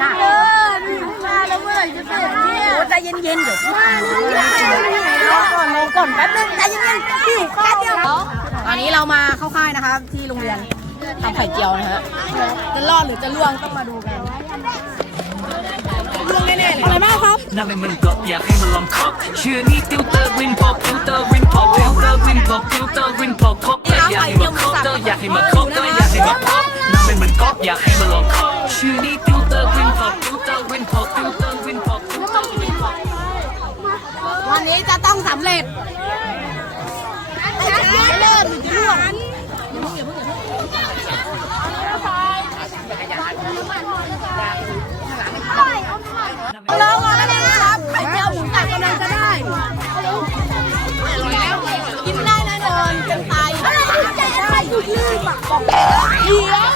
จ้าเออนี่มาแล้วเมื่อไหร่จะเสร็จเนี่ยโอ้ใจเย็นๆเดี๋ยวมาแล้วรอก่อนรอก่อนแป๊บนึงใจเย็นๆพี่แป๊บเดียวตอนนี้เรามาเข้าค่ายนะครับที่โรงเรียนทำไข่เจียวนะฮะจะรอดหรือจะล่วงต้องมาดูกันล่วงแน่ๆเลยอะไรบ้างครับนั่นเป็นมันก็อยากให้มันลองคบชื่อนี้ติวเตอร์วินพอติวเตอร์วินพอติวเตอร์วินพอติวเตอร์วินพอคบแต่อยากให้มันคบก็อยากให้มันคบก็อยากให้มันคบนั่นเป็นมันก็อยากให้มันลองคบชื่อนี้ เริ่มจะล่วงเรามาแล้วนะครับไข่เจียวหมูสับกำลังจะได้กินได้แน่นอนเป็นไทยได้อยู่ที่ปากบอกเดี๋ยว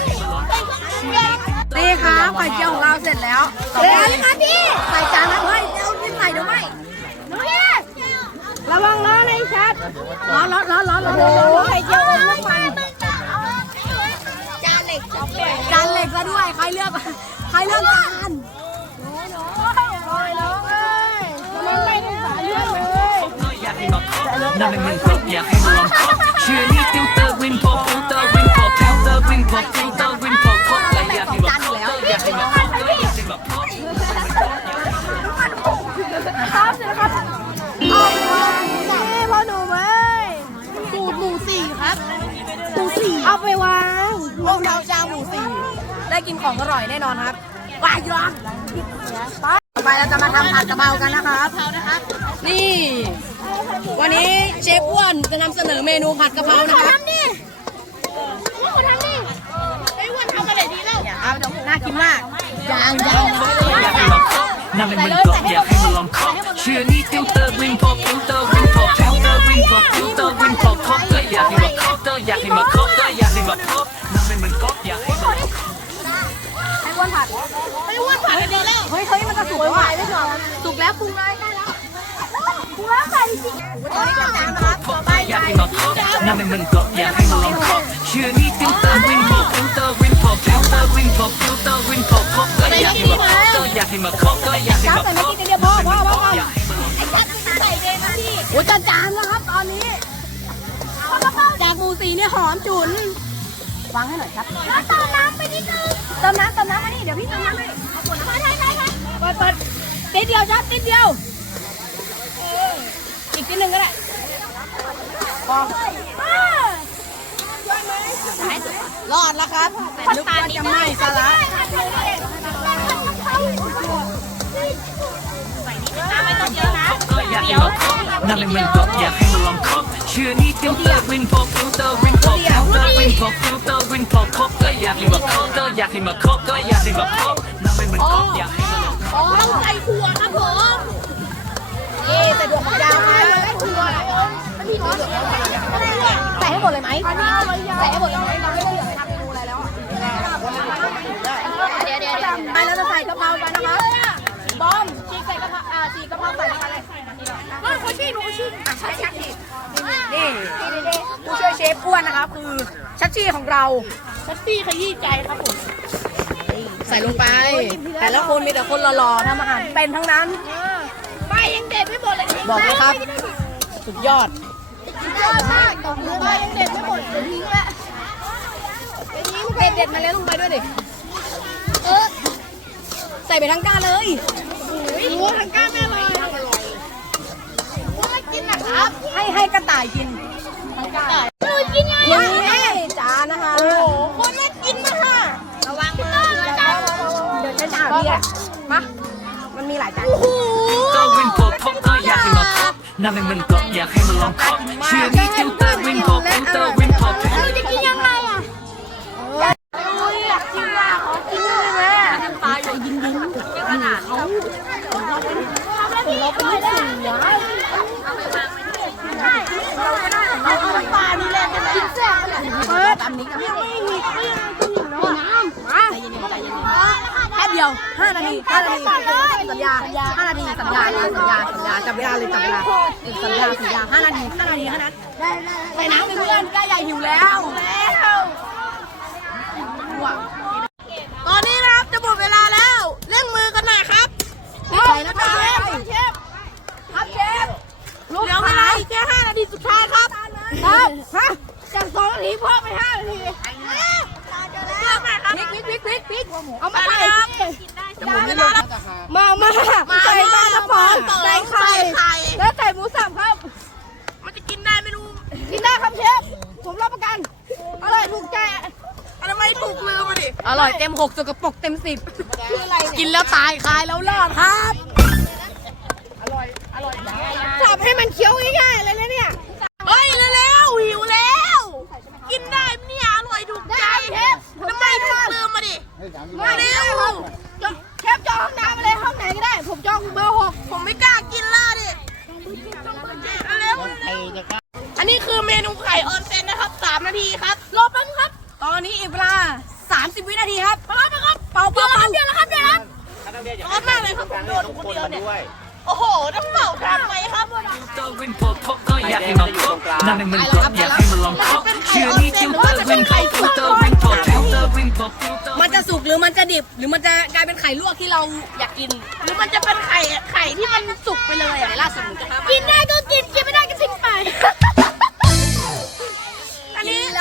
นี่ครับไข่เจียวของเราเสร็จแล้วเดี๋ยวเลยค่ะพี่ใส่จานนะเฮ้ยเดี๋ยวนี่ใส่เดี๋ยวไม่น้องเระวังนชัด ร้อนร้อนร้อนร้อนร้อนร้อนร้อนไข่เจียวอมน้ำมันจานเหล็กจอบเหล็กจานเหล็กซะด้วยใครเลือกใครเลือกจานลอยน้องเอ้ยมันไม่ได้สายเลือดเลยก็อยากให้มันคบนั่นเป็นมันก็อยากให้มันลองคบชื่อนี้ติวเตอร์วินพอติวเตอร์วินพอติวเตอร์วินพอติวเตอร์ ได้กินของอร่อยแน่นอนครับวายร้อนต่อไปเราจะมาทำผัดกะเพรากันนะครับนี่ วันนี้เชฟอ้วนจะนำเสนอเมนูผัดกะเพรานะครับทำดิว่าคนทำดิไอ้วันทำกันไหนดีแล้วเนี่ยครับน่ากินมากยางยางอยากให้มันคบนั่นเป็นมันก็อยากให้มันลองคบชื่อนี้ติวเตอร์วินพอติวเตอร์วินพอติวเตอร์วินพอติวเตอร์วินพอคบก็อยากให้มันคบก็อยากให้มันคบก็อยากให้มันคบนั่ ยมันจะสุกแล้วอะสุกแล้วปรุงเลยได้แล้วกูว่าใส่จริงตอนนี้จะจานนะครับต่อไปอยากให้มันคบนั่นเป็นมันก็อยากให้มันลองคบชื่อนี้ติวเตอร์วินพอติวเตอร์วินพอติวเตอร์วินพอติวเตอร์วินพอคบก็อยากให้มันคบก็อยากให้มันคบก็อยากให้จ้ามันใส่คไม่บกินกันเดียวพ่อพ่อพ่อพ่ออยานลองไอ้ชัดใส่เดนนะพี่โอ้จะจานแล้วครับตอนนี้จากหมูสีเนี่ยหอมฉุนวางให้หน่อยครับแล้วเติมน้ำไปนิดนึงเติมน้ำเติมน้ำมานี่เดี๋ยวพี่เติมน้ำให้ใช่ใช่ใช่ใช่ เปิดเปิดนิดเดียวชัดนิดเดียวอีกนิดนึงก็ได้พอรอดแล้วครับแต่นึกว่าจะไหม้ซะละไม่ต้องเยอะนะเดี๋ยวนั่นเป็นมันก็อยากให้มันลองคบเชื่อนี้ติวเตอร์วินพอติวเตอร์วินพอติวเตอร์วินพอติวเตอร์วินพอคบก็อยากให้มันคบก็อยากให้มันคบก็อยากให้มันคบนั่นเป็นมันก็อยากให้มันล องคบต้องใส่ถั่วครับผมเอ๊ใส่ดวงยาวไหมถั่วมันมีถั่วใส่ให้หมดเลยไหมใส่ให้หมดเลยไหมเราไม่ได้เหลือไปทำเมนูอะไรแล้วเดี๋ยวเดี๋ยวเดี๋ยวไปแล้วจะใส่กะเพรากันนะคะบอมชีใส่กะเพราอ่าชีกะเพราใส่ลงไปเลยมันโคชิโนชิอะชัดชัดนี่นี่ผู้ช่วยเชฟอ้วนนะครับคือชัดชี่ของเราชัดซี่ขยี้ใจครับผม ส่ลงไป แต่ละคนมีแต่คนหล่อๆทำอาหารเป็นทั้งนั้นไปยังเด็ดไม่หมดเลยบอกเลยครับ สุดยอดยอดมากไปยังเด็ดไม่หมดเดี๋ยวทิ้งละเด็ดเด็ดๆมาแล้วลงไปด้วยดิ เออ ใส่ไปทั้งก้านเลยรู้ทั้งก้านแน่เลยว่ากินนะครับ ให้ให้กระต่ายกินหนูกินยังนี่จ ยวใช้จานพี่อะมา มันมีหลายจานโอ้โหก็วินพอคบก็อยากให้มันคบนั่นเป็นมันก็อยากให้มันลองคบชื่อนี้ติวเตอร์วินพอติวเตอร์วินพอติวเตอเราร์จะกินยังไงอะอยากกินอะขอกินได้ไหมปลาอยู่ยิงยิงขนาดเขาเราเป็นลูกเสือเอาปลาดูแลกันกินแซ่บเลยเปิดอันนี้กันไม่มีไม่มีกินอยู่แล้วน้ำมาใจเย็นๆใจเย็นๆแค่เดี ยวห้านาทีห้านาทีสัญญาห้านาทีสัญญาสัญญาสัญญาจับเวลาเลยจับเวลาสัญญาสัญญาห้านาทีห้านาทีห้านาทีใส่น้ำเพื่อนใกล้ใหญ่หิวแล้วตอนนี้นะครับจะหมดเวลาแล้วเรื่องมือกันหน่อยครับใส่นะครับเชฟครับเชฟเหลือเวลาอีกแค่ห้านาทีสุดท้ายครับครับจากสองนาทีเพิ่มไปห้านาที วิกวิกวิกวิกวิกเอามาใส่ได้มามาใส่ปลากระป๋องใส่ไข่แล้วใส่หมูสับครับ มันจะกินได้ไม่รู้ กินได้ครับเชฟ ผมรับประกัน อร่อยถูกใจอะไรไม่ถูกมือมาดิ อร่อยเต็มหกสกปรกเต็มสิบกินแล้วตายคายแล้วรอดครับ อร่อย อร่อยสับให้มันเคี้ยวง่ายๆเลยเนี่ย มนูไข่ออนเซนนะครับสามนาทีครับรอแป๊บนึงครับ ตอนนี้อีกเวลา30 วินาทีครับพร้อมนะครับ เป่าเป่าเป่าเดี๋ยวแล้วครับเดี๋ยวแล้วร้อนมากเลยครับผมโดนคนเดียวเนี่ยโอ้โหต้องเป่าทำไมครับเตอร์วินพอพบก็อยากให้มาพบนั่นเป็นมันก๊อปอยากให้มาลองคบเชื่อนี่ติวเตอร์วินพอติวเตอร์วินพอติวเตอร์วินพอติวเตอร์มันจะสุกหรือมันจะดิบ หรือมันจะกลายเป็นไข่ลวกที่เราอยากกิน หรือมันจะเป็นไข่ไข่ที่มันสุกไปเลยอะล่าสุดผมจะทำกินได้ก็กินกินไม่ได้ก็ทิ้งไปอันนี้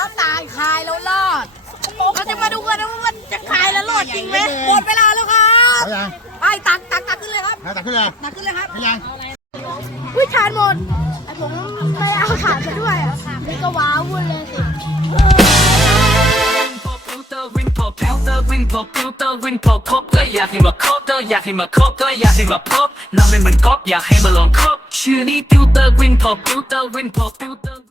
แล้วตายคายแล้วรอดเราจะมาดูกันนะว่ามันจะคายแล้วรอดจริงไหมหมดเวลาแล้วครับเอายังไปตักตักตักขึ้นเลยครับเอาตักขึ้นเลยตักขึ้นเลยครับ เอายังวิชานหมดแต่ผมไม่เอาถานไปด้วยอะนี่ก็ว้าวุ่นเลยสิพอติวเตอร์วินพอติวเตอร์วินพอติวเตอร์วินพอคบก็อยากให้มาคบก็อยากให้มาคบก็อยากให้มาพบนั่นเป็นมันก๊อปอยากให้มาลองคบชื่อนี้ติวเตอ